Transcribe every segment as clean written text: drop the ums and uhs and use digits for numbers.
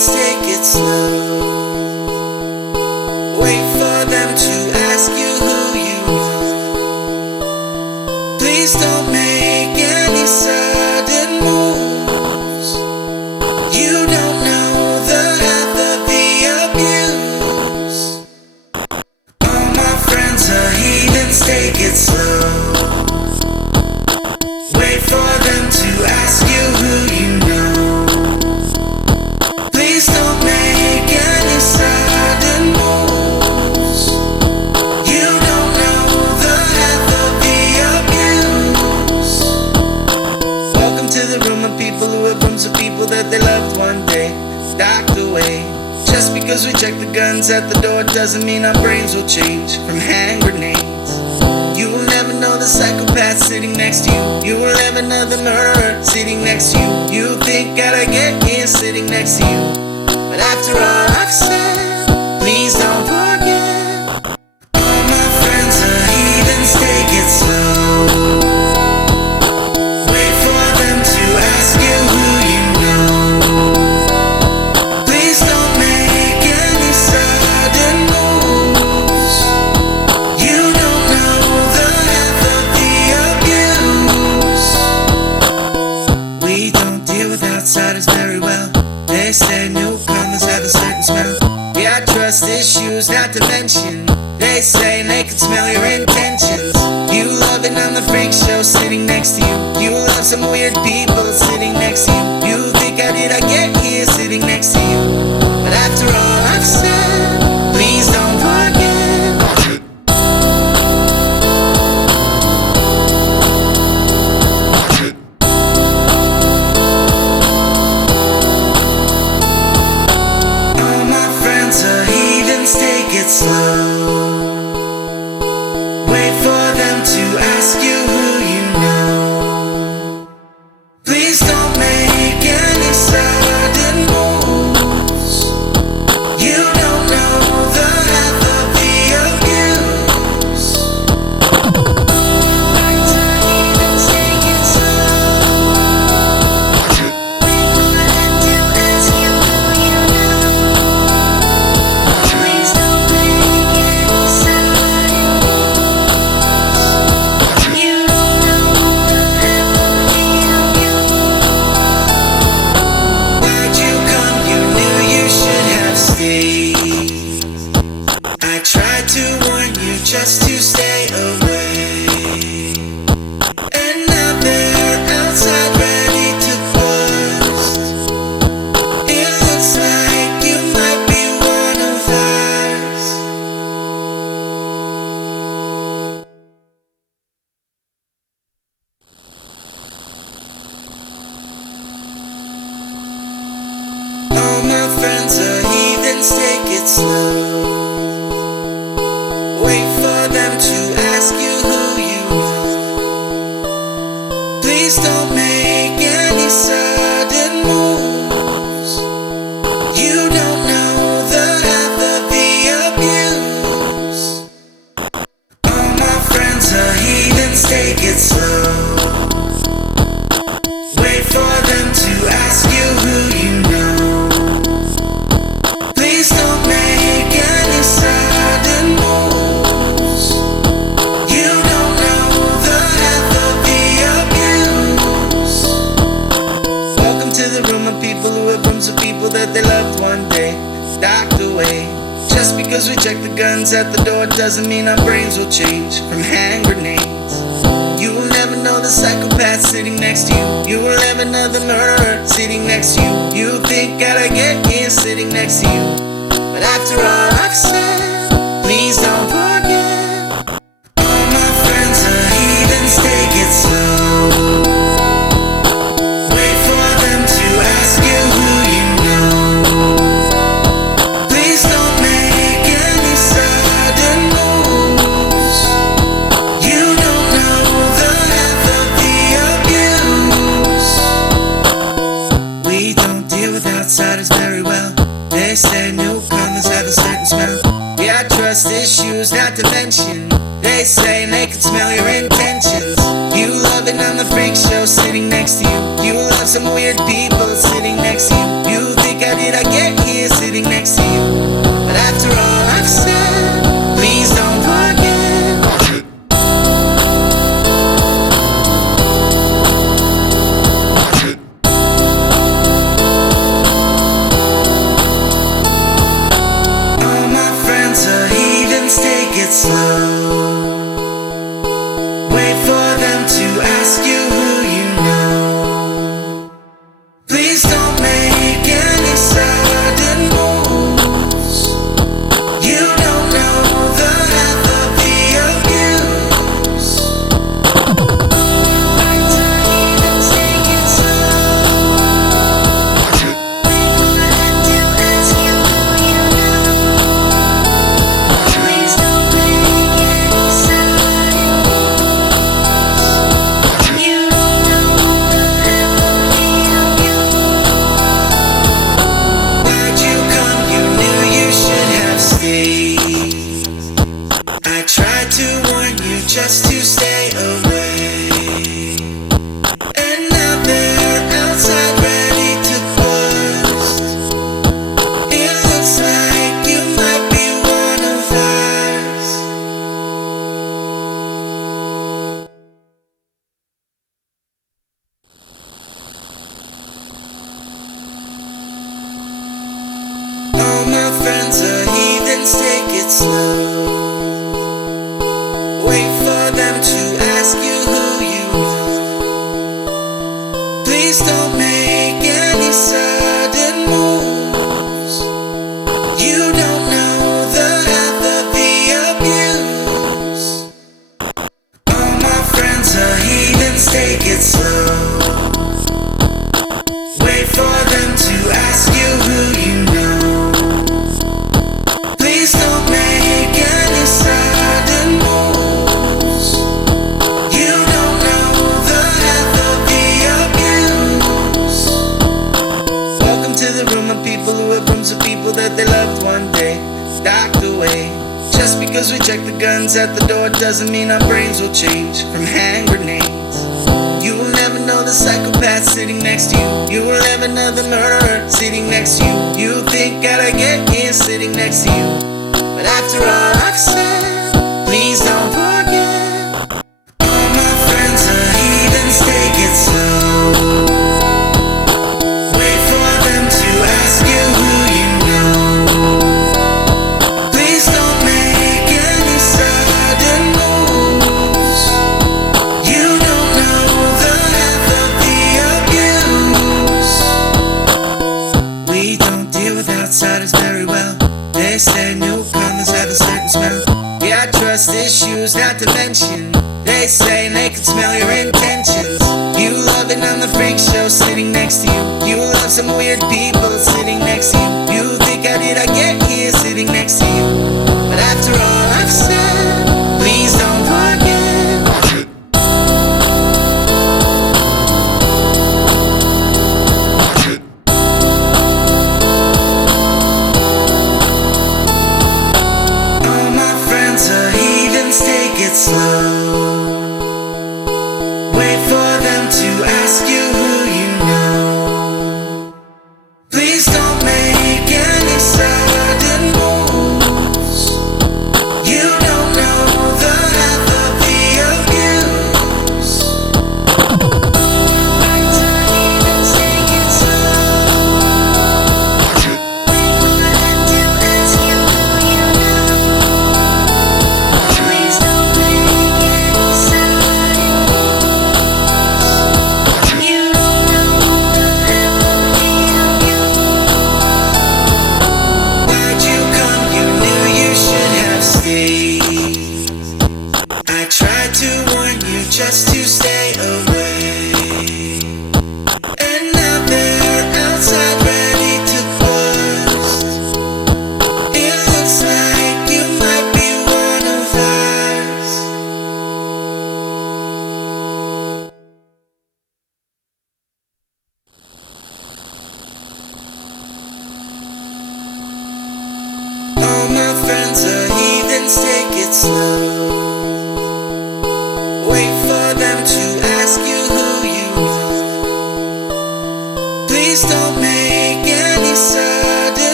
heathens, take it slow. Wait for them to ask you who you know. Please don't make any sudden moves. You don't know the half of the abuse. All my friends are heathens, take it slow. Wait for them to ask you who you know. Please don't make any sudden moves. You don't know the half of the abuse. Welcome to the room of people who have rooms of people that they loved one day docked away. Just because we check the guns at the door doesn't mean our brains will change from hand grenades. You will never know the psychopath sitting next to you. You will never know the murderer sitting next to you. You think gotta get here sitting next to you. But after all I've said, please don't forget. All my friends are heathens, take it slow. Wait for them to ask you who you know. Please don't make any sudden moves. You don't know the half of the abuse. We don't deal with outsiders very well. They say newcomers have a certain smell. Yeah, trust issues not to mention. They say they can smell your intentions. You love it on the freak show sitting next to you. You love some weird people sitting next to you. You think how did I get here sitting next to you. But after all I've said, please don't forget. All my friends are heathens, take it slow. Wait for them to ask you who you know. Please don't make any sudden moves. You don't know the half of the abuse. Heathens, take it slow. Wait for them to ask you who you know. Please don't make any sudden moves. You don't know the half of the abuse. Why'd you come? You knew you should have stayed. I tried to warn you just to stay away. And now they're outside ready to bust. It looks like you might be one of ours. All my friends are heathens, take it slow. Wait for them to ask you who you know. Please don't make any sudden moves. You don't know the half of the abuse. All my friends are heathens, take it slow. Wait for them to ask you who you know. Please don't make any sudden moves. You don't know the half of the abuse. Welcome to the room of people who have rooms of people that they loved one day docked away. Just because we check the guns at the door doesn't mean our brains will change from hand grenades. You will never know the psychopath sitting next to you. You will never know the murderer sitting next to you. You think gotta get here sitting next to you. But after all I've said, please don't forget. All my friends are heathens, take it slow. Wait for them to ask you who you know. Please don't make any sudden moves. You don't know the half of the abuse. We don't deal with outsiders very well. They say newcomers have a certain smell. Yeah, trust issues not to mention. They say they can smell your intentions. You love it on the freak show sitting next to you. You love some weird people sitting next to you. You think think how did I get here sitting next to you? But after all I've said, please don't forget. All my friends are heathens, take it slow. Wait for them to ask you who you know. Please don't make any sudden moves. You don't know the half of the abuse. Friends are heathens, take it slow. Wait for them to ask you who you know. Please don't make any sudden moves. You don't know the half of the abuse. Why'd you come? You knew you should have stayed. I tried to warn you just to stay away. And now they're outside ready to burst. It looks like you might be one of ours. All my friends are heathens, take it slow. Wait for them to ask you who you know. Please don't make any sudden moves. You don't know the half of the abuse. All my friends are heathens, take it slow. Wait for them to ask you who you know. Please don't make any sudden moves. You don't know the half of the abuse. Welcome to the room of people who have rooms of people that they loved one day docked away. Just because we check the guns at the door doesn't mean our brains will change from hand grenades. You will never know the psychopath sitting next to you. You will never know the murderer sitting next to you. You think gotta get here sitting next to you. But after all I've said, please don't forget. All my friends are heathens, take it slow. Wait for them to ask you who you know. Please don't make any sudden moves. You don't know the half of the abuse. We don't deal with outsiders very well. They say newcomers have a certain smell. Yeah, trust issues not to mention. They say they can smell your intentions. You love it on the freak show sitting next to you. You love some weird people sitting next to you. You think how did I get here sitting next to you? But after all I've said, please don't forget. All my friends are heathens, take it slow. Wait for them to ask you who you know. Please don't make any sudden moves. You don't know the half of the abuse. Friends are heathens, take it slow. Wait for them to ask you who you know. Please don't make any sudden moves. You don't know the half of the abuse. Why'd you come? You knew you should have stayed. I tried to warn you just to stay away. And now they're outside ready to burst. It looks like you might be one of ours. All my friends are heathens, take it slow. Wait for them to ask you who you know. Please don't make any sense.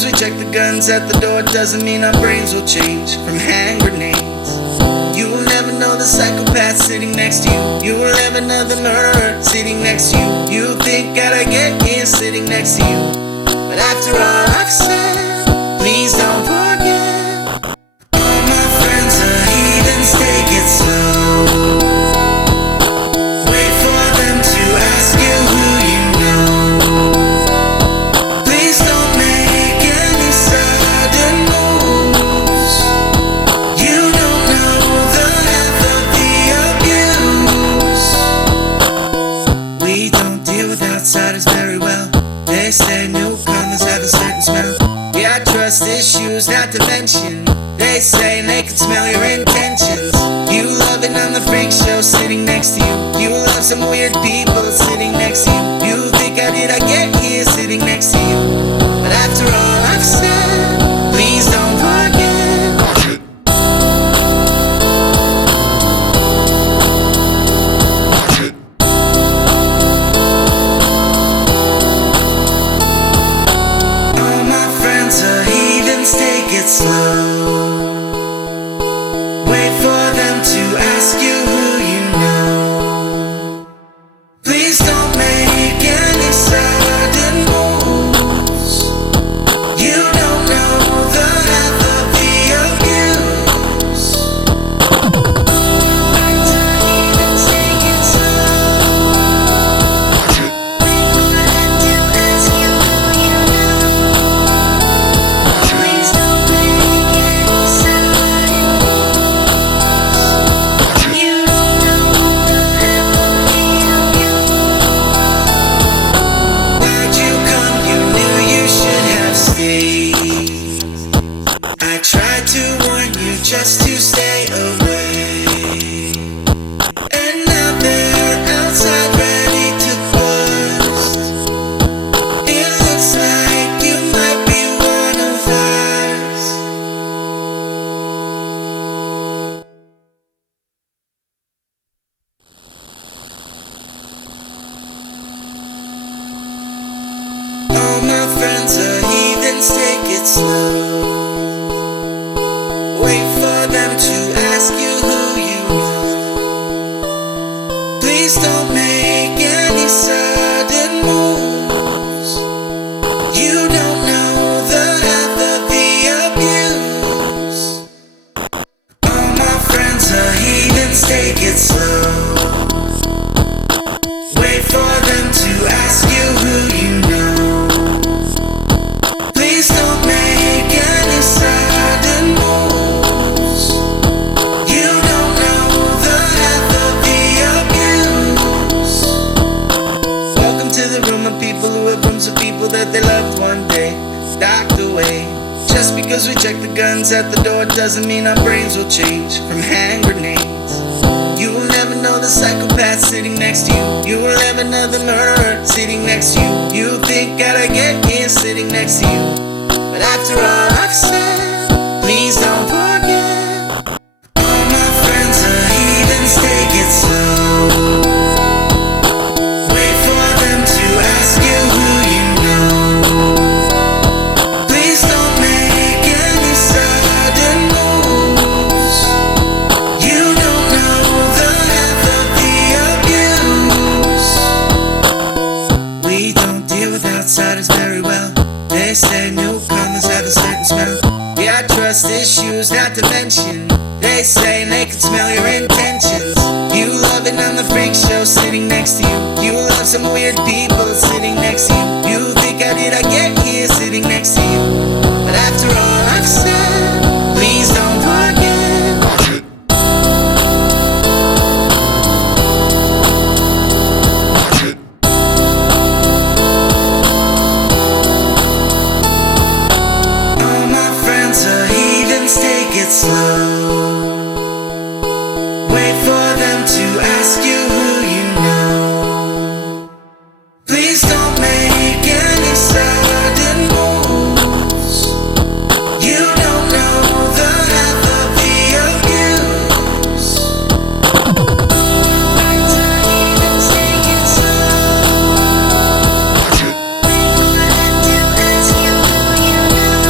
because we check the guns at the door doesn't mean our brains will change from hand grenades. You will never know the psychopath sitting next to you. You will never know the murderer sitting next to you. You think gotta get here sitting next to you. But after all I've said, please don't forget. All my friends are heathens, take it slow. Wait for them to ask you who you know. Please don't make any sudden moves. You don't know the half of the abuse. We don't deal with outsiders very well. They say newcomers have a certain smell. Yeah, trust issues not to mention. They say they can smell your intentions. You love it on the freak show sitting next to you. You love some weird people sitting next to you. You think how did I get here sitting next to you. But after all I've said, please don't forget. All my friends are heathens, take it slow. Wait for them to ask you who you know. Please don't make any sudden moves. You don't know the half of the abuse. Heathens, take it slow. Wait for them to ask you who you know. Please don't make any sudden moves. You don't know the half of the abuse. Why'd you come? You knew you should have stayed. I tried to warn you just to stay away. And now they're outside ready to bust. It looks like you might be one of ours. All my friends are heathens, take it slow. Wait for them to ask you who you know. Please don't make any sudden moves. You don't know the half of the abuse. All my friends are heathens, take it slow. Wait for them to ask you who you know. Please don't make any sudden moves. You don't know the half of the abuse. Welcome to the room of people who have rooms of people that they loved one day docked away. Just because we check the guns at the door doesn't mean our brains will change from hand grenades. You will never know the psychopath sitting next to you. You will never know the murderer sitting next to you. You think gotta get here sitting next to you. But after all I've said, please don't forget. All my friends are heathens, take it slow. Wait for them to ask you who you know. Please don't make any sudden moves. You don't know the half of the abuse. We don't deal with outsiders very well. They say newcomers have a certain smell. Yeah, trust issues not to mention. They say they can smell your intentions. You love it on the freak show sitting next to you. You love some weird people sitting next to you. You think how did I get here sitting next to you. But after all I've said, please don't forget. All my friends are heathens, take it slow. Wait for them to ask you who you know. Please don't make any sudden moves. You don't know the half of the abuse. Heathens, take it slow. Wait for them to ask you who you know.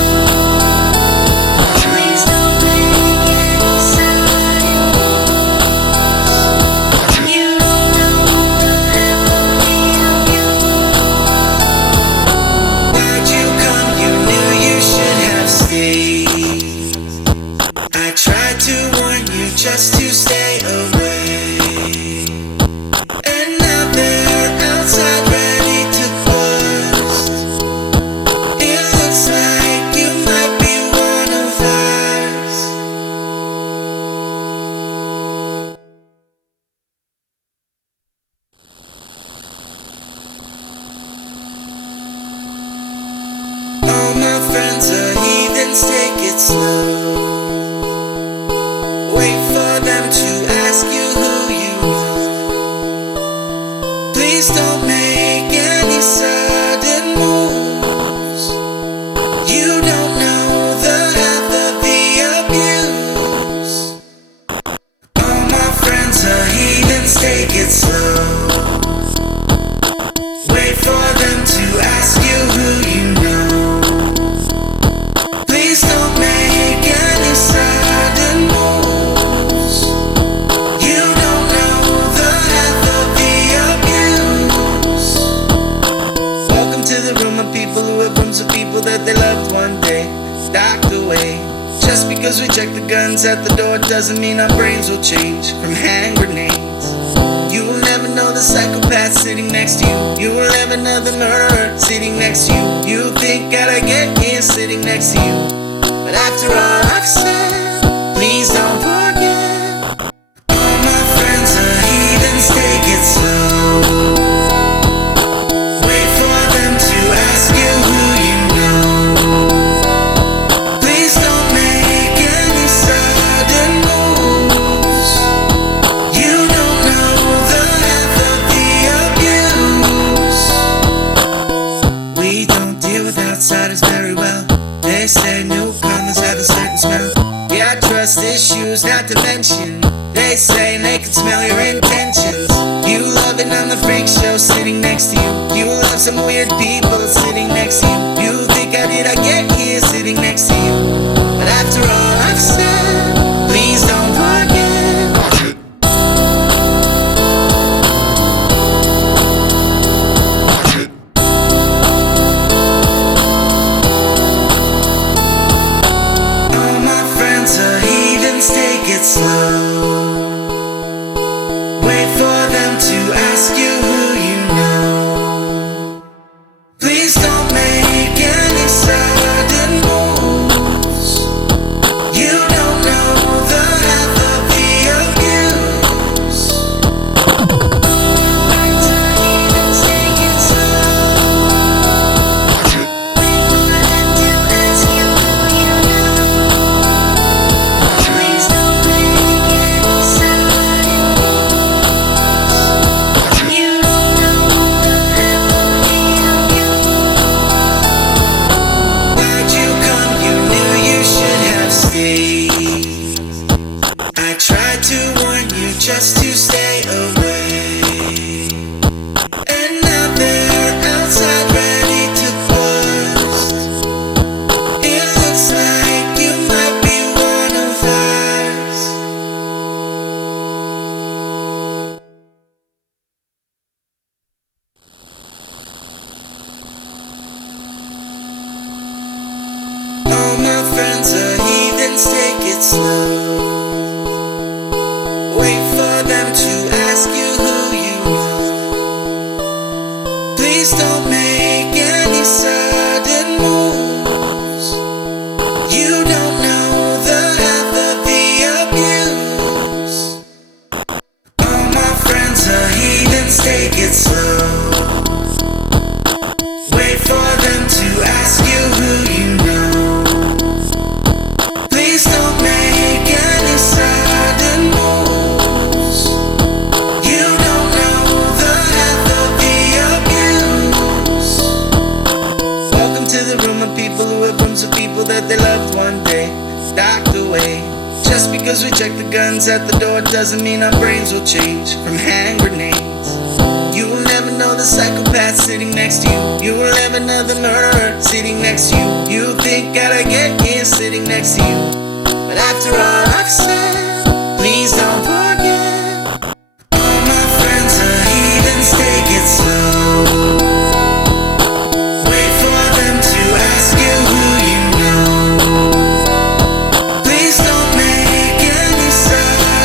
just to stay away. And now they're outside ready to burst. It looks like you might be one of ours. All my friends are heathens, take it slow. Wait for them to ask you who you know. Please don't make any sudden moves. You don't know the half of the abuse. All my friends are heathens, take it slow. Wait for them to ask you who you know. Please don't make any sudden moves. You don't know the half of the abuse. Welcome to the room of people who have rooms of people that they loved one day docked away. Just because we check the guns at the door doesn't mean our brains will change from hand grenades. You will never know the psychopath sitting next to you. You will never know the murderer sitting next to you. You think gotta get here sitting next to you. But after all I've said, please don't forget. All my friends are heathens, take it slow. Wait for them to ask you who you know. Please don't make any sudden moves. You don't know the half of the abuse. We don't deal with outsiders very well. They say newcomers have a certain smell. Yeah, trust issues not to mention. They say they can smell your intentions. You love it on the freak show sitting next to you. You love some weird people sitting next to you. You think how did I get here sitting next to you. But after all I've said, please don't forget. All my friends are heathens, take it slow. Wait for them to ask you who you know. Please don't make any sudden moves. You don't know the half of the abuse. Take it slow. Wait for them to ask you who you know. Please don't make any sudden moves. You don't know the half of the abuse. Why'd you come? You knew you should have stayed. I tried to warn you just to stay away. And now they're outside ready to burst. It looks like you might be one of ours. All my friends are heathens, take it slow. Wait for them to ask you who you know. Please don't make any sudden moves. You don't know the half of the abuse. All my friends are heathens, take it slow. Wait for them to ask you who you know. Please don't make any sudden moves. You don't know the half of the abuse. Welcome to the room of people who have rooms of people that they loved one day docked away. Just because we check the guns at the door doesn't mean our brains will change from hand grenades. You will never know the psychopath sitting next to you. You will never know the murderer sitting next to you. You think gotta get here sitting next to you. But after all I've said, please don't forget. All my friends are heathens, take it slow. Wait for them to ask you who you know. Please don't make any sudden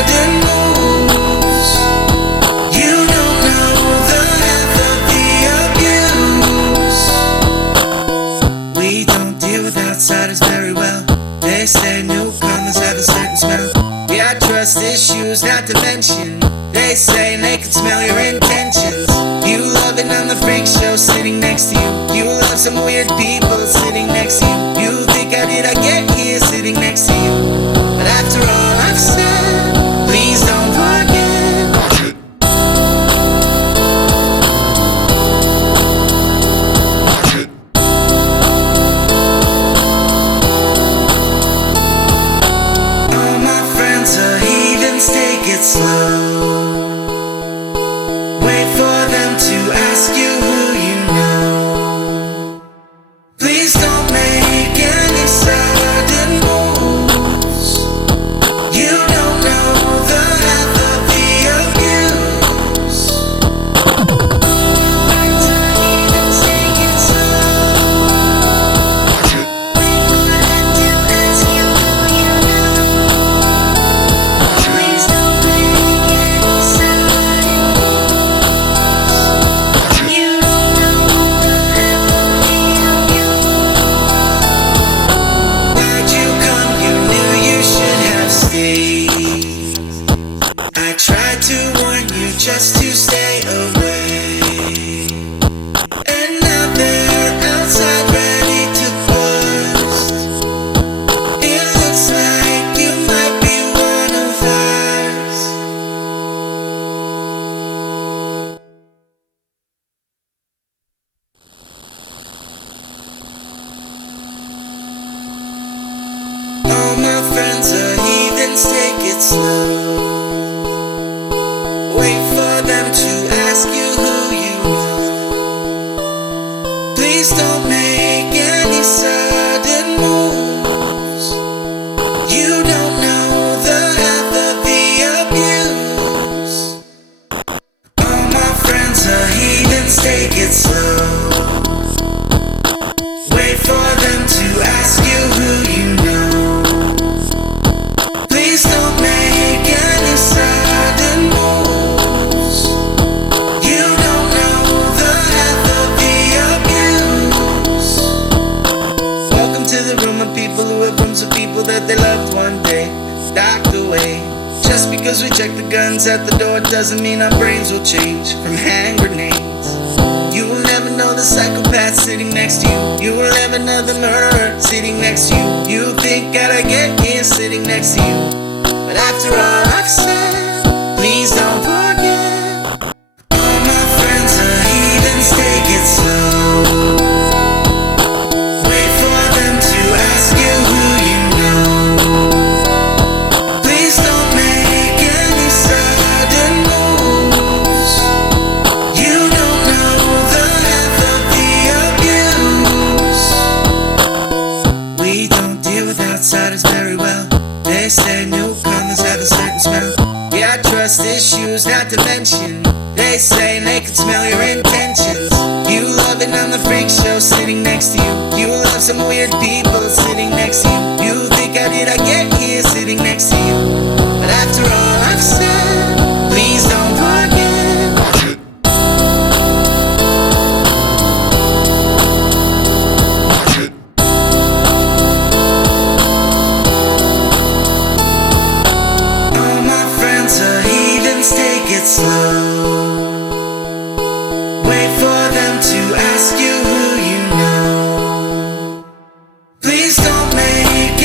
say newcomers have a certain smell. Yeah, trust issues not to mention. They say they can smell your intentions. You love it on the freak show sitting next to you. You love some weird people sitting next to you. You think how did I get here sitting next to you? But after all I've said, please don't forget. All my friends are heathens, take it slow. Wait for them to ask you who you know. Please don't make any sudden moves. You don't know the half of the abuse. Take it slow. Wait for them to ask you who you know. Please don't make any sudden moves. You don't know the half of the abuse. Why'd you come? You knew you should have stayed. I tried to warn you just to stay away. And now they're outside ready to bust. It looks like you might be one of ours. All my friends are heathens, take it slow. Wait for them to ask you who you know. Please don't make any sudden moves. You don't know the half of the abuse. All my friends are heathens, take it slow. Wait for them to ask you who you know. Please don't make any sudden moves. You don't know the half of the abuse. Welcome to the room of people who have rooms of people that they loved one day docked away. Just because we check the guns at the door doesn't mean our brains will change from hand grenades. You will never know the psychopath sitting next to you. You will never know the murderer sitting next to you. You think gotta get here sitting next to you. But after all I've said, please don't forget. All my friends are heathens, take it slow. Wait for them to ask you who you know. Please don't make any sudden moves. You don't know the half of the abuse. We don't deal with outsiders very well. They say newcomers have a certain smell. Yeah, trust issues not to mention. They say they can smell your intentions. You love it on the freak show sitting next to you. You love some weird people sitting next to you. You think how did I get here sitting next to you? But after all I've said, please don't forget. All my friends are heathens, take it slow. Wait for them to ask you who you know. Please don't make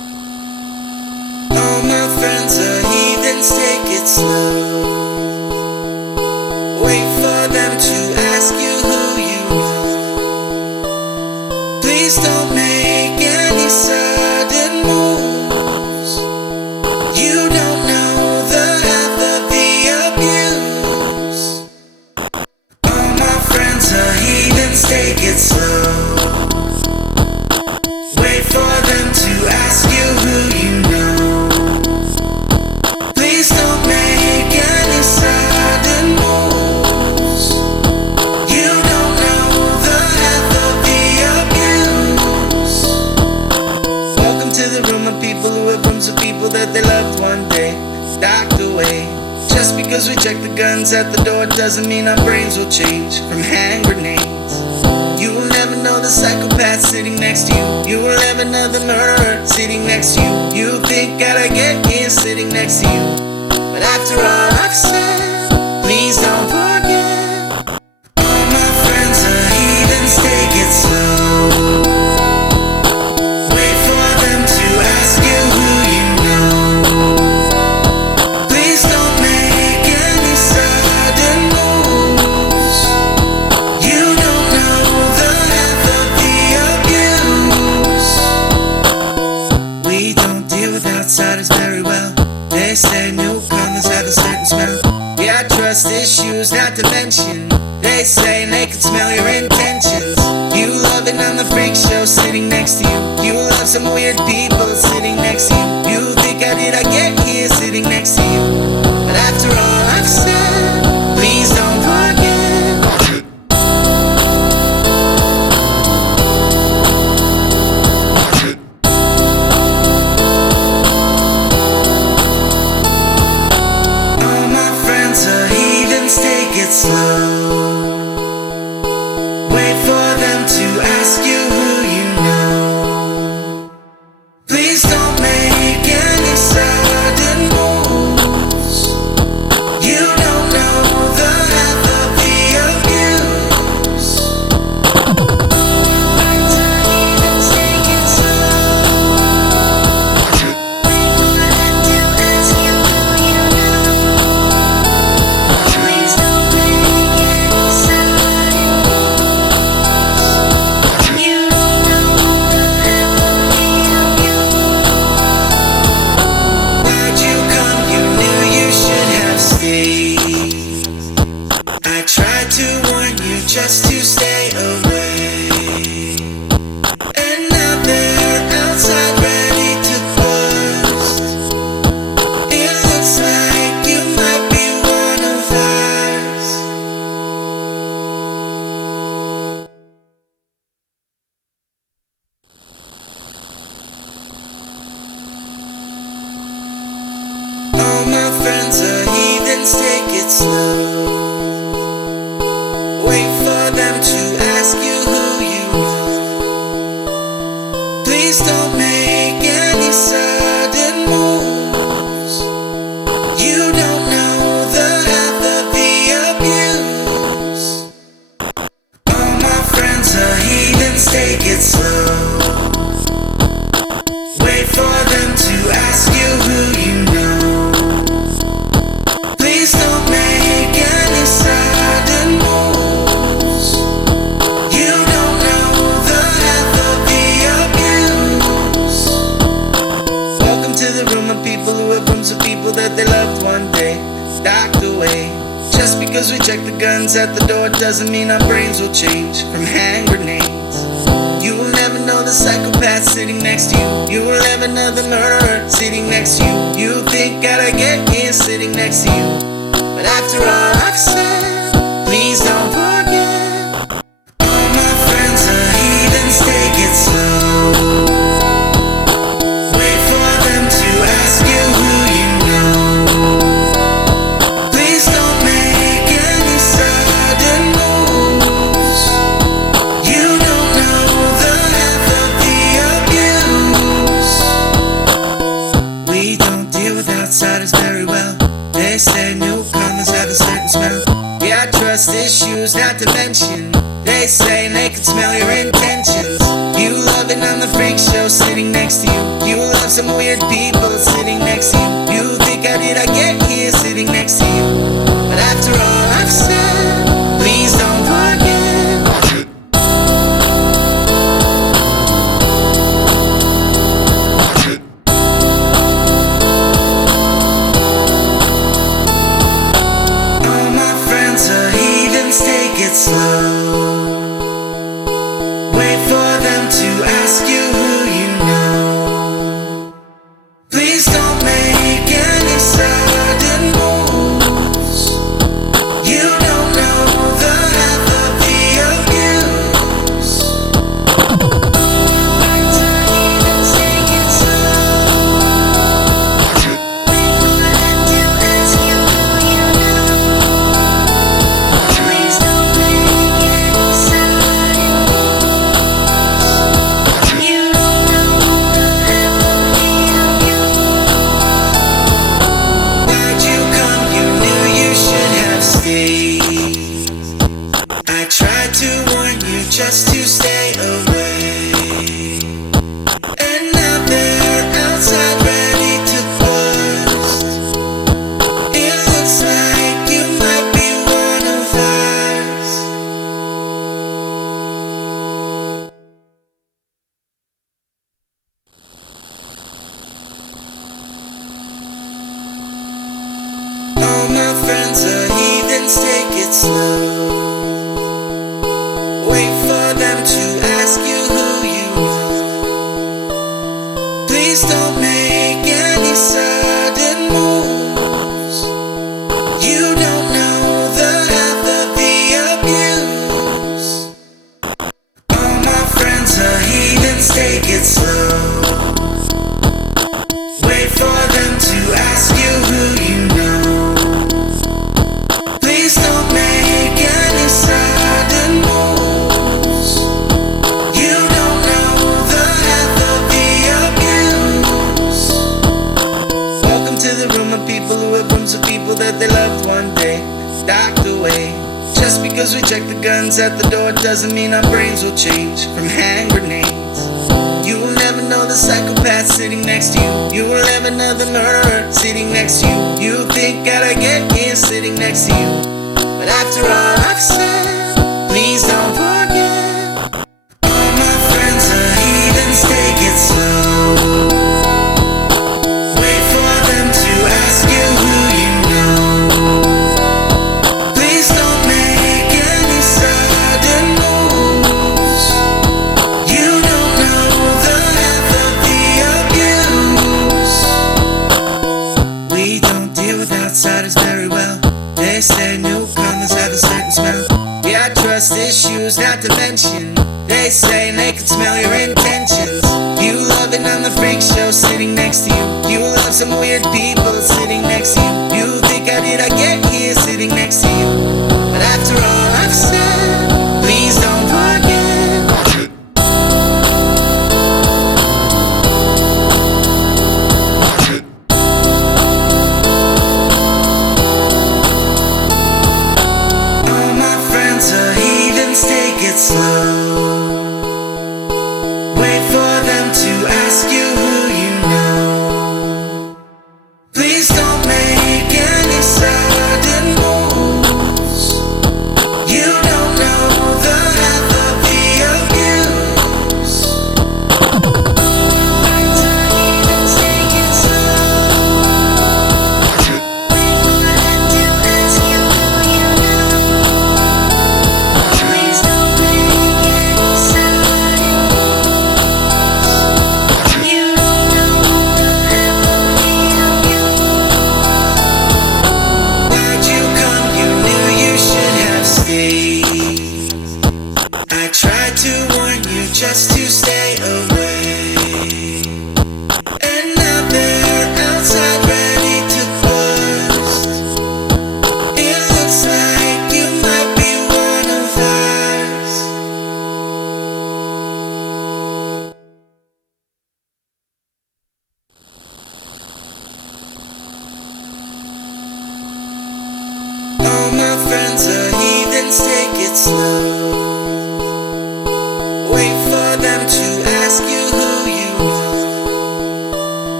heathens, take it slow. Wait for them to ask you who you know. Please don't make any sudden moves. You don't know the half of the abuse. All my friends are heathens, take it slow. Wait for them to ask you who you know. Please don't make any sudden moves. You don't know the half of the abuse. Welcome to the room of people who have rooms of people that they loved one day docked away. Just because we check the guns at the door doesn't mean our brains will change from hand grenades. You will never know the psychopath sitting next to you. You will never know the murderer sitting next to you. You think gotta get here sitting next to you. But after all I've said, please don't forget. All my friends are heathens, take it slow. Wait for them to ask you who you know. Please don't make any sudden moves. You don't know the half of the abuse. We don't deal with outsiders very well. They say newcomers have a certain smell. Yeah, trust issues not to mention. They say they can smell your intentions. You love it on the freak show sitting next to you. You love some weird people sitting next to you. You think how did I get here sitting next to you. But after all I've said, please don't forget. All my friends are heathens, take it slow. Wait for them to ask you who you know. Please don't make any sudden moves. You don't know the half of the abuse. Friends are heathens, take it slow. Wait for them to ask you who you know. Please don't make any sudden moves. You don't know the half of the abuse. Why'd you come? You knew you should have stayed. I tried to warn you just to stay away. And now they're outside ready to bust. It looks like you might be one of ours. All my friends are heathens, take it slow. Wait for them to ask you who you know. Please don't make any sudden moves. You don't know the half of the abuse. All my friends are heathens, take it slow. Wait for them to ask you who you know. Please don't make any sudden moves. You don't know the half of the abuse. Welcome to the room of people who have rooms of people that they loved one day docked away. Just because we check the guns at the door doesn't mean our brains will change from hand grenades. You will never know the psychopath sitting next to you. You will never know the murderer sitting next to you. You think gotta get here sitting next to you. But after all I've said, please don't forget. All my friends are heathens, take it slow. Wait for them to ask you who you know. Please don't make any sudden moves. You don't know the half of the abuse. We don't deal with outsiders very well. They say newcomers have a certain smell. Yeah, trust issues not to mention. They say they can smell your intentions. You love it on the freak show sitting next to you. You love some weird people sitting next to you. You think how did I get here sitting next to you? But after all I've said, please don't forget. All my friends are heathens, take it slow. Wait for them to ask you who you know. Please don't make any sudden moves. You don't know the half of the abuse. Heathens, take it slow. Wait for them to ask you who you know. Please don't make any sudden moves. You don't know the half of the abuse. Why'd you come? You knew you should have stayed. I tried to warn you just to stay away. And now they're outside ready to bust. It looks like you might be one of ours. All my friends are heathens, take it slow. Wait for them to ask you who you know. Please don't make any sudden moves. You don't know the half of the abuse. All my friends are heathens, take it slow. Wait for them to ask you who you know. Please don't make any sudden moves. You don't know the half of the abuse. Welcome to the room of people who have rooms of people that they loved one day docked away. Just because we check the guns at the door doesn't mean our brains will change from hand grenades. You will never know the psychopath sitting next to you. You will never know the murderer sitting next to you. You think gotta get here sitting next to you. But after all I've said, please don't forget. All my friends are heathens, take it slow. Wait for them to ask you who you know. Please don't make any sudden moves. You don't know the half of the abuse. We don't deal with outsiders very well. They say newcomers have a certain smell. Yeah, trust issues not to mention. They say they can smell your intentions. You love it on the freak show sitting next to you. You love some weird people sitting next to you. You think how did I get here sitting next to you? But after all I've said, please don't forget. All my friends are heathens, take it slow. Wait for them to ask you who you know. Please don't make any sudden moves. You don't know the half of the abuse. Friends are heathens, take it slow. Wait for them to ask you who you know. Please don't make any sudden moves. You don't know the half of the abuse. Why'd you come? You knew you should have stayed. I tried to warn you just to stay away. And now they're outside ready to bust. It looks like you might be one of ours. All my friends are heathens, take it slow. Wait for them to ask you who you know.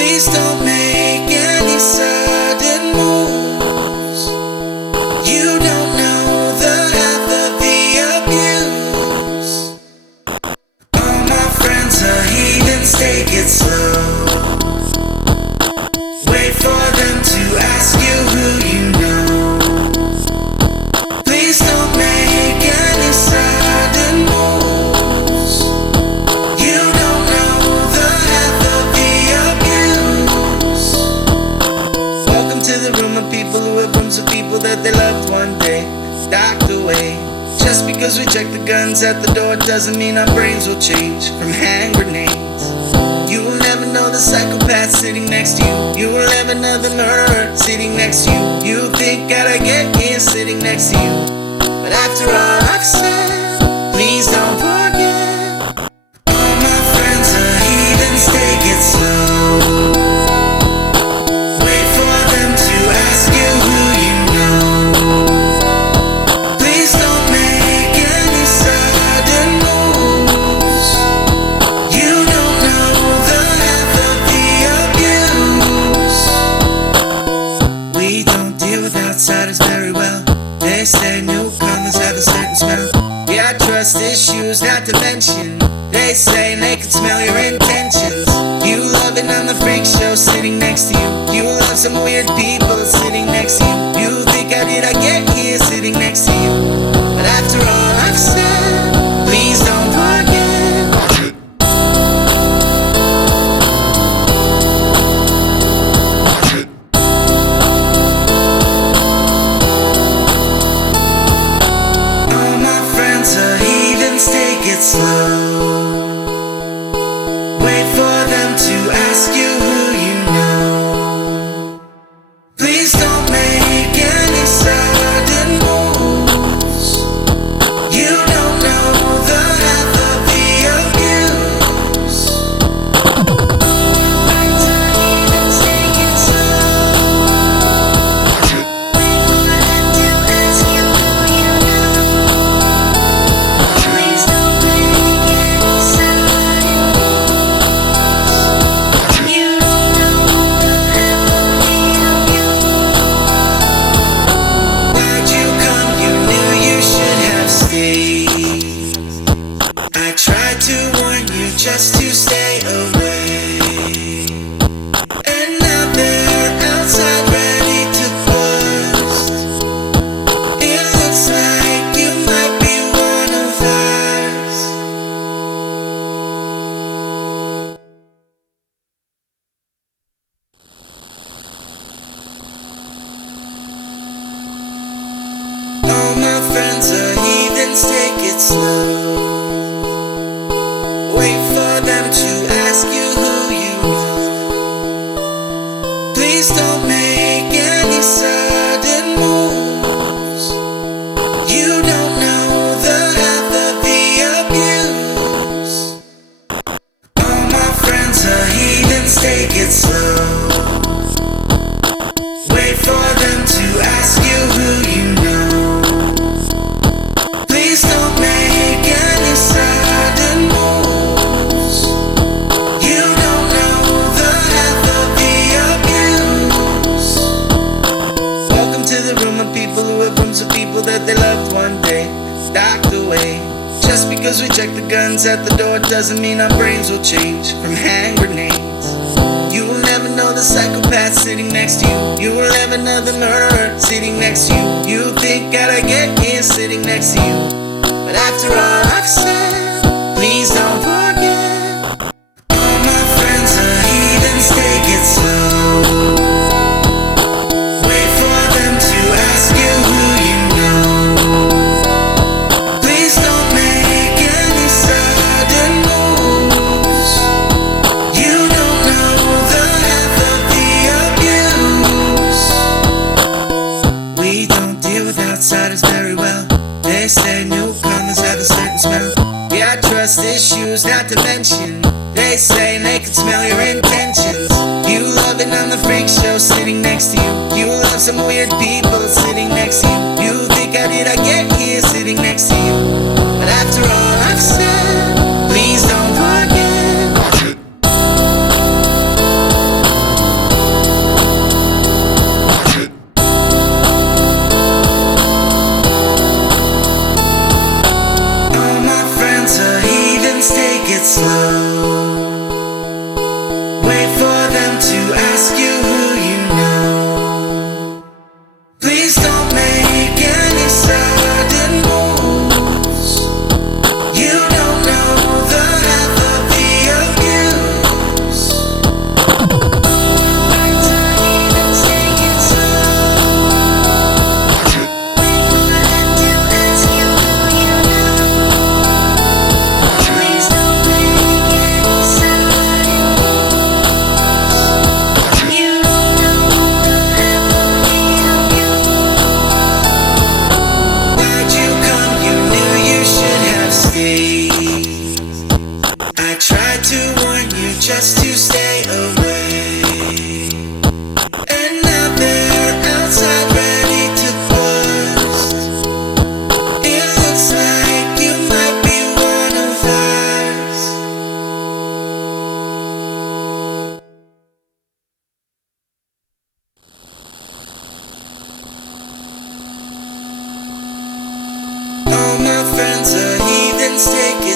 Please don't make any sudden moves. You don't know the half of the abuse. All my friends are heathens, take it slow. Wait for them to ask you who you know. Please don't make any sudden moves. You don't know the half of the abuse. Welcome to the room of people who have rooms of people that they loved one day docked away. Just because we check the guns at the door doesn't mean our brains will change from hand grenades. You will never know the psychopath sitting next to you. You will never know the murderer sitting next to you. You think gotta get here sitting next to you. But after all I've said, please don't forget. All my friends are heathens, take it slow. Wait for them to ask you who you know. Please don't make any sudden moves. You don't know the half of the abuse. We don't deal with outsiders very well. They say newcomers have a certain smell. Yeah, trust issues not to mention. They say they can smell your intentions. You loving on the freak show sitting next to you. You love some weird people sitting next to you. You think how did I get here sitting next to you. But after all I've said, please don't forget. All my friends are heathens, take it slow. Wait for them to ask you who you know. Please don't make any sudden moves. You don't know the half of the abuse. Friends are heathens, take it slow. Wait for them to ask you who you know. Please don't make any sudden moves. You don't know the half of the abuse. Why'd you come? You knew you should have stayed. I tried to warn you just to stay away. And now they're outside ready to burst. It looks like you might be one of ours. All my friends are heathens, take it slow. Wait for them to ask you who you know. Please don't make any sudden moves. You don't know the half of the abuse. All my friends are heathens, take it slow. Wait for them to ask you who you know. Please don't make any sudden moves. You don't know the half of the abuse. Welcome to the room of people who have rooms of people that they loved one day docked away. Just because we check the guns at the door doesn't mean our brains will change from hand grenades. You will never know the psychopath sitting next to you. You will never know the murderer sitting next to you. You think gotta get here sitting next to you. But after all I've said, please don't forget. All my friends are heathens, take it slow. Wait for them to ask you who you know. Please don't make any sudden moves. You don't know the half of the abuse. We don't deal with outsiders very well. They say newcomers have a certain smell. Yeah, trust issues not to mention. They say they can smell your intentions. You loving on the freak show sitting next to you. You love some weird people sitting next to you. You think how did I get here sitting next to you. But after all I've said, please don't forget.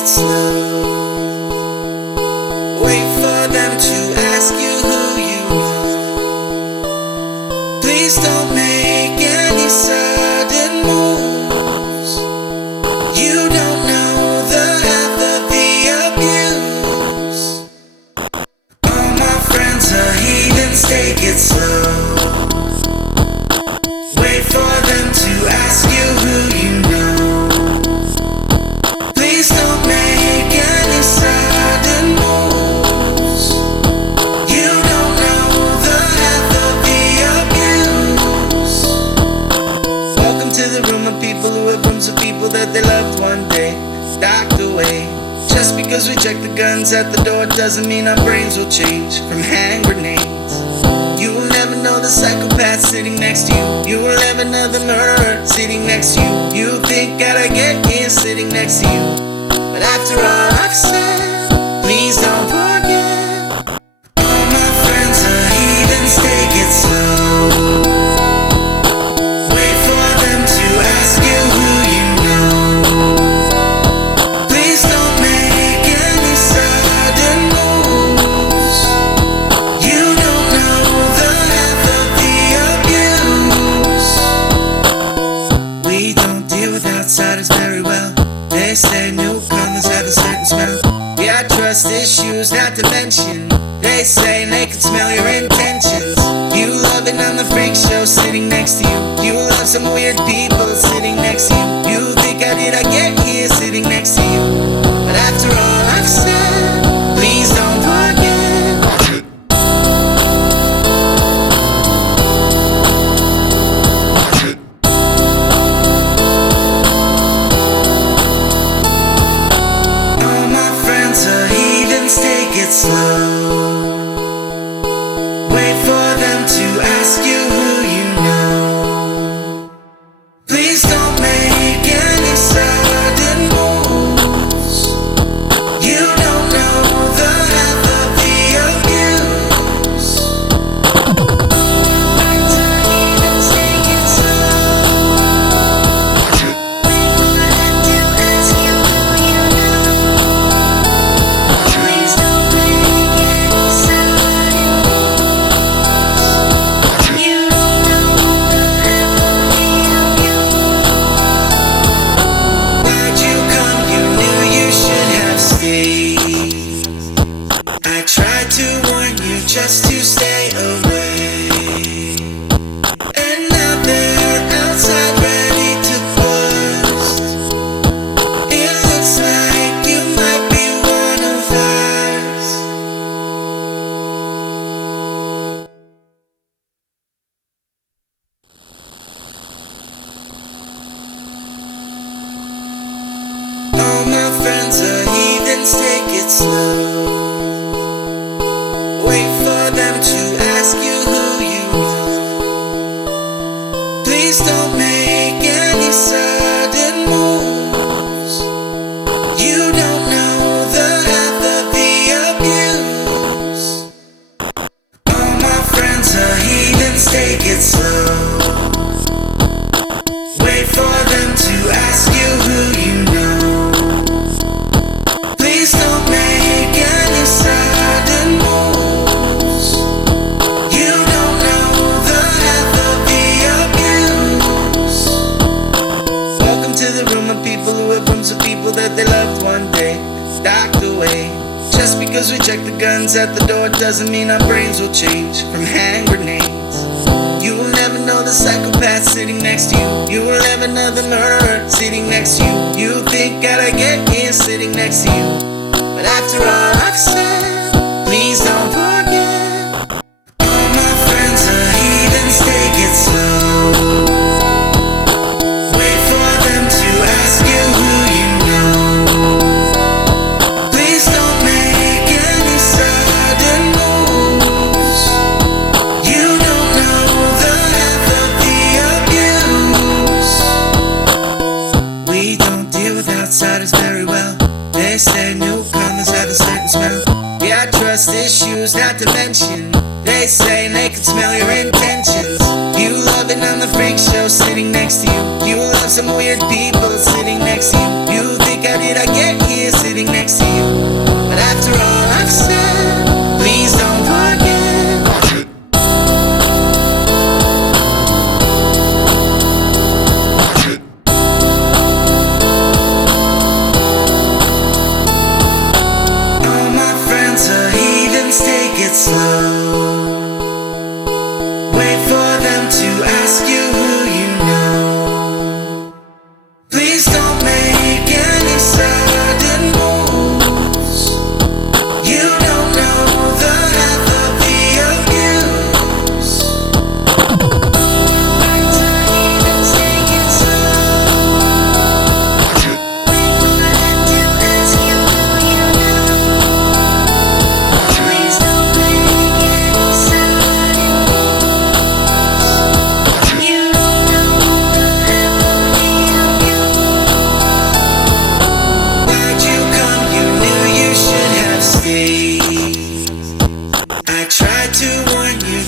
it slow. Wait for them to ask you who you know. Please don't make any sudden moves. You don't know the half of the abuse. All my friends are heathens, take it slow. Wait for them to ask you who you know. Please don't make any sudden moves. You don't know the half of the abuse. Welcome to the room of people who have rooms of people that they loved one day docked away. Just because we check the guns at the door doesn't mean our brains will change from hand grenades. You will never know the psychopath sitting next to you. You will never know the murderer sitting next to you. You think gotta get here sitting next to you. But after all I've said, please don't forget. All my friends are heathens, take it slow. Wait for them to ask you who you know. Please don't make any sudden moves. You don't know the half of the abuse. We don't deal with outsiders very well. They say newcomers have a certain smell. Yeah, trust issues not to mention. They say they can smell your intentions. You love it on the freak show sitting next to you. You love some weird people sitting next to you. You think how did I get here sitting next to you. But after all I've said, please don't forget. All my friends are heathens, take it slow. Wait for them to ask you who you know. Please don't make any sudden moves. You don't know the half of the abuse. Heathens, take it slow. Wait for them to ask you who you know. Please don't make any sudden moves. You don't know the half of the abuse. Why'd you come? You knew you should have stayed. I tried to warn you just to stay away. And now they're outside ready to bust. It looks like you might be one of ours. All my friends are heathens, take it slow. Wait for them to ask you who you know. Please don't make any sudden moves. You don't know the half of the abuse. All my friends are heathens, take it slow. Wait for them to ask you who you know. Please don't make any sudden moves. You don't know the half of the abuse. Welcome to the room of people who have rooms of people that they loved one day docked away. Just because we check the guns at the door doesn't mean our brains will change from hand grenades. You will never know the psychopath sitting next to you. You will never know the murderer sitting next to you. You think gotta get here sitting next to you. But after all I've said, please don't forget. All my friends are heathens, take it slow. Wait for them to ask you who you know. Please don't make any sudden moves. You don't know the half of the abuse. We don't deal with outsiders very well. They say newcomers have a certain smell. Yeah, trust issues not to mention. They say they can smell your intentions. You love it on the freak show sitting next to you. You love some weird people sitting next to you. You think how did I get here sitting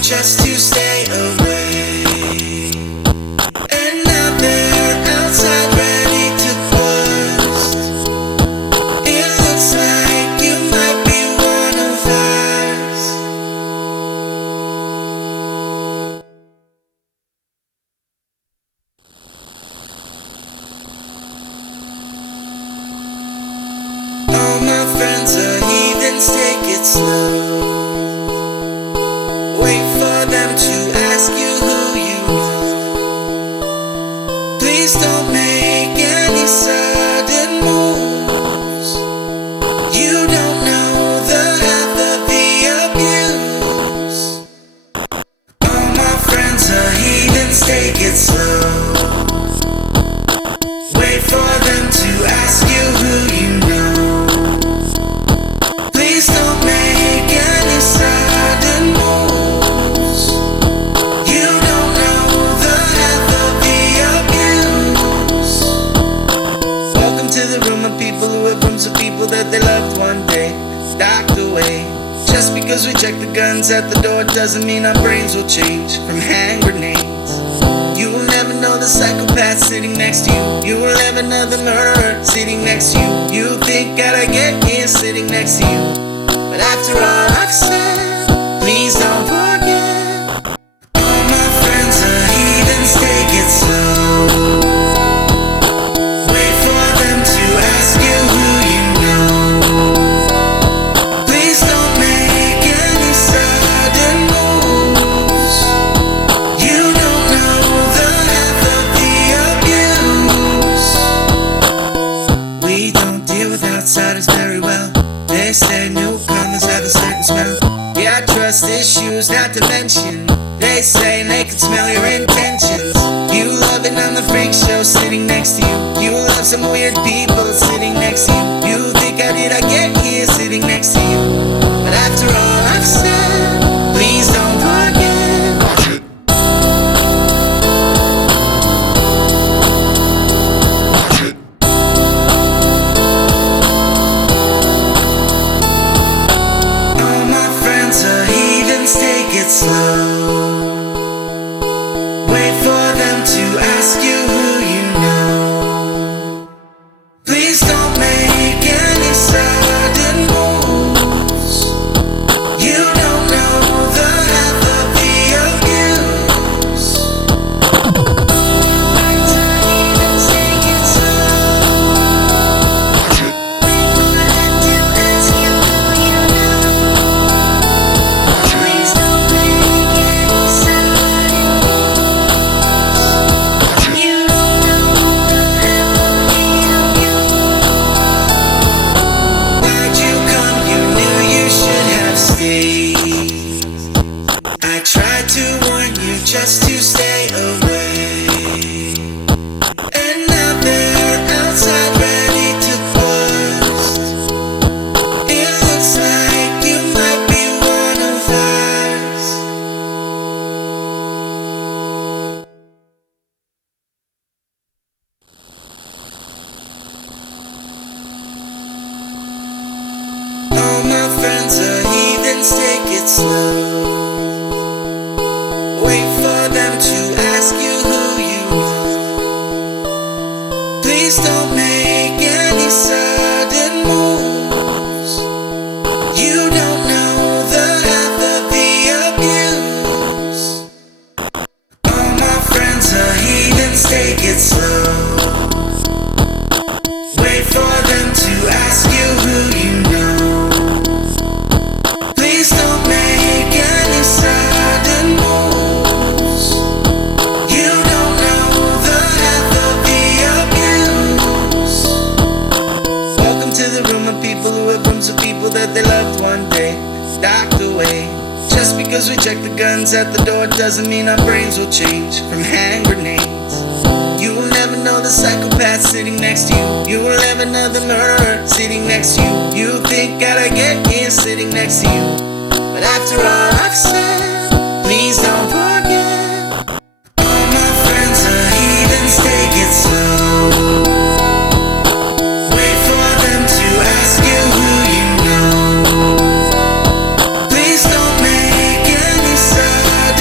just to stay away. And now they're outside ready to bust. It looks like you might be one of ours. All my friends are heathens, take it slow. Wait for them to ask you who you know. Please don't make any sudden moves. You don't know the half of the abuse. All my friends are heathens, take it slow. Wait for them to ask you who you know. Please don't make any sudden moves. You don't know the half of the abuse. Welcome to the room of people who have rooms of people that they loved one day docked away. Just because we check the guns at the door doesn't mean our brains will change from hand grenades. You will never know the psychopath sitting next to you. You will never know the murderer sitting next to you. You think gotta get here sitting next to you. But after all I've said, please don't forget. All my friends are heathens, take it slow. Wait for them to ask you who you know. Please don't make any sudden moves. You don't know the half of the abuse. We don't deal with outsiders very well. They say newcomers have a certain smell. Yeah, trust issues not to mention. They say they can smell your intentions. You love it on the freak show sitting next to you. You love some weird people sitting next to you. You think how did I get here sitting next to you. But after all I've said, please don't forget. All my friends are heathens, take it slow. Wait for them to ask you who you know. Please don't make any sudden moves. You don't know the half of the abuse. Friends are heathens, take it slow. Wait for them to ask you who you know. Please don't make any sudden moves. You don't know the half of the abuse. Why'd you come? You knew you should have stayed. I tried to warn you just to stay away. And now they're outside ready to bust. It looks like you might be one of ours. All my friends are heathens, take it slow. Wait for them to ask you who you know. Please don't make any sudden moves. You don't know the half of the abuse. All my friends are heathens, take it slow. Wait for them to ask you who you know. Please don't make any sudden moves. You don't know the half of the abuse. Welcome to the room of people who have rooms of people that they loved one day docked away. Just because we check the guns at the door doesn't mean our brains will change from hand grenades. You will never know the psychopath sitting next to you. You will never know the murderer sitting next to you. You think gotta get here sitting next to you. But after all I've said, please don't forget. All my friends are heathens, take it slow. Wait for them to ask you who you know. Please don't make any sudden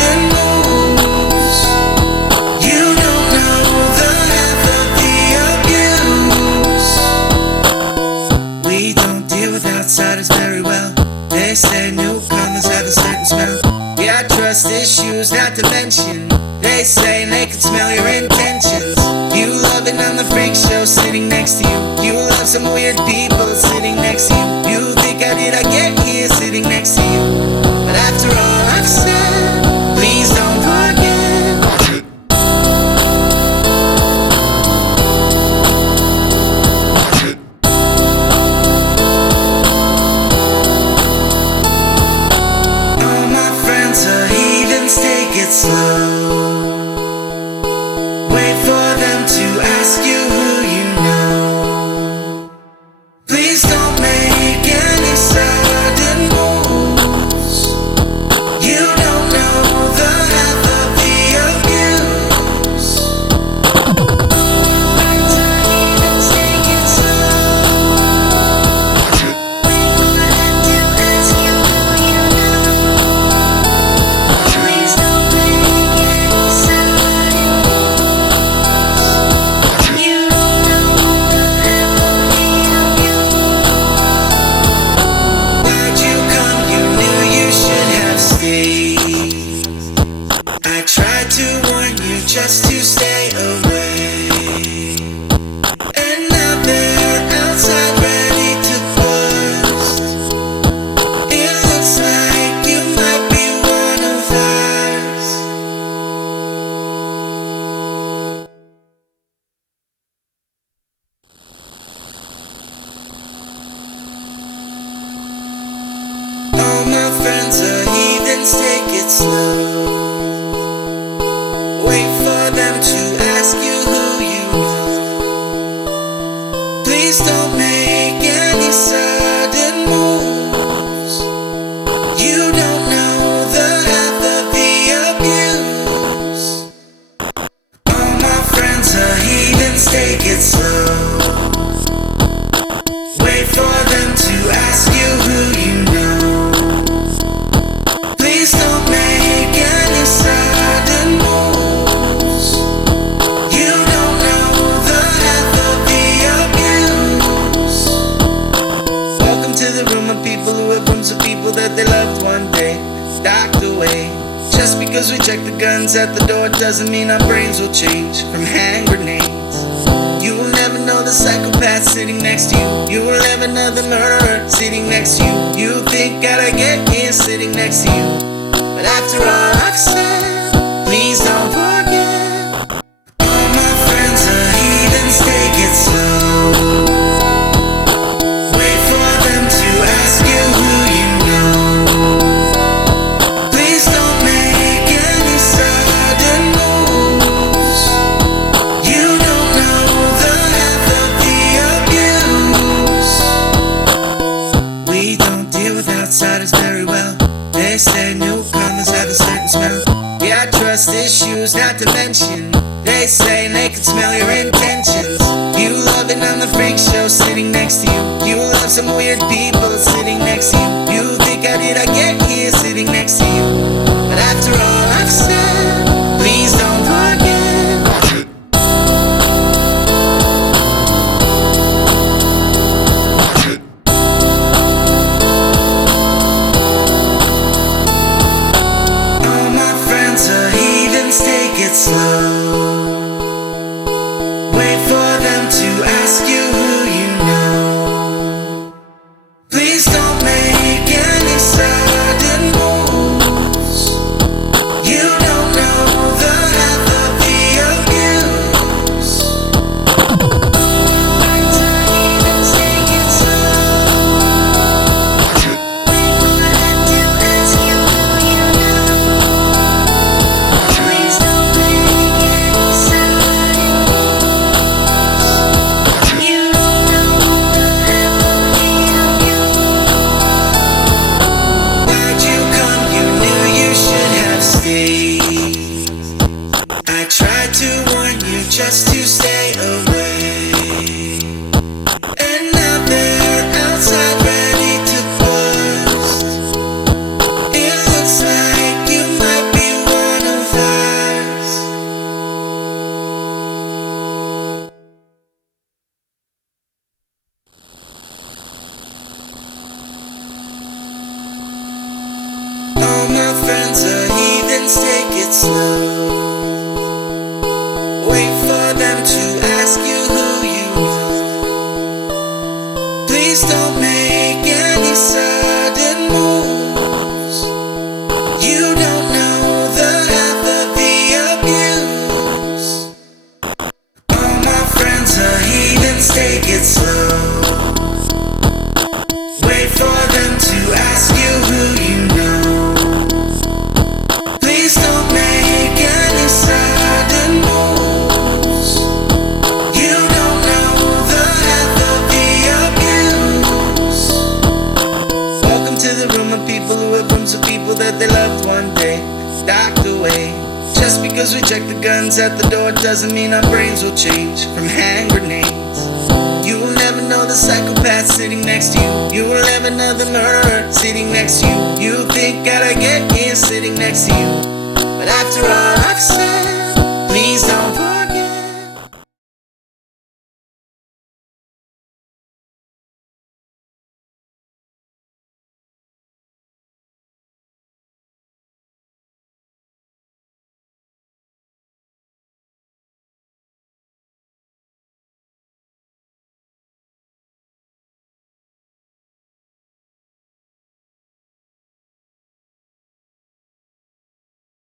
issues, not to mention they say they can smell your intentions. You love it on the freak show sitting next to you. You love some weird people sitting next to you. You think how did I get here sitting next to you? But after all I've said, please don't forget. All my friends are heathens, take it slow. Wait for them to ask you who you know. Please don't make any sudden moves. You don't know the half of the abuse. Friends are heathens, take it slow. Wait for them to ask you who you know. Please don't make any sudden moves. You don't know the half of the abuse. Why'd you come? You knew you should have stayed. I tried to warn you just to stay away. And now they're outside ready to bust. It looks like you might be one of ours. All my friends are heathens, take it slow. Wait for them to ask you who you know. Please don't make any sudden moves. You don't know the half of the abuse. All my friends are heathens, take it slow. Wait for them to ask you who you know. Please don't make any sudden moves. You don't know the half of the abuse. Welcome to the room of people who have rooms of people that they loved one day docked away. Just because we check the guns at the door doesn't mean our brains will change from hand grenades. You will never know the psychopath sitting next to you. You will never know the murderer sitting next to you. You think gotta get here sitting next to you. But after all I've said, please don't forget. All my friends are heathens, take it slow. Wait for them to ask you who you know. Please don't make any sudden moves. You don't know the half of the abuse. We don't deal with outsiders very well. They say newcomers have a certain smell. Yeah, trust issues, not to mention they say they can smell your intentions. You love it on the freak show sitting next to you. You love some weird people sitting next to you. You think how did I get here sitting next to you? But after all I've said, please don't forget. All my friends are heathens, take it slow. Wait for them to ask you who you know. Please don't make any sudden moves. You don't know the half of the abuse. Friends are heathens, take it slow. Wait for them to ask you who you know. Please don't make any sudden moves. You don't know the half of the abuse. Why'd you come? You knew you should have stayed. I tried to warn you just to stay away. And now they're outside ready to bust. It looks like you might be one of ours. All my friends are heathens, it slow. Wait for them to ask you who you know. Please don't make any sudden moves. You don't know the half of the abuse. All my friends are heathens, take it slow. Wait for them to ask you who you know. Please don't make any sudden moves. You don't know the half of the abuse. Welcome to the room of people who have rooms of people that they loved one day docked away. Just because we check the guns at the door doesn't mean our brains will change from hand grenades. You will never know the psychopath sitting next to you. You will never know the murderer sitting next to you. You think gotta get here sitting next to you, but after all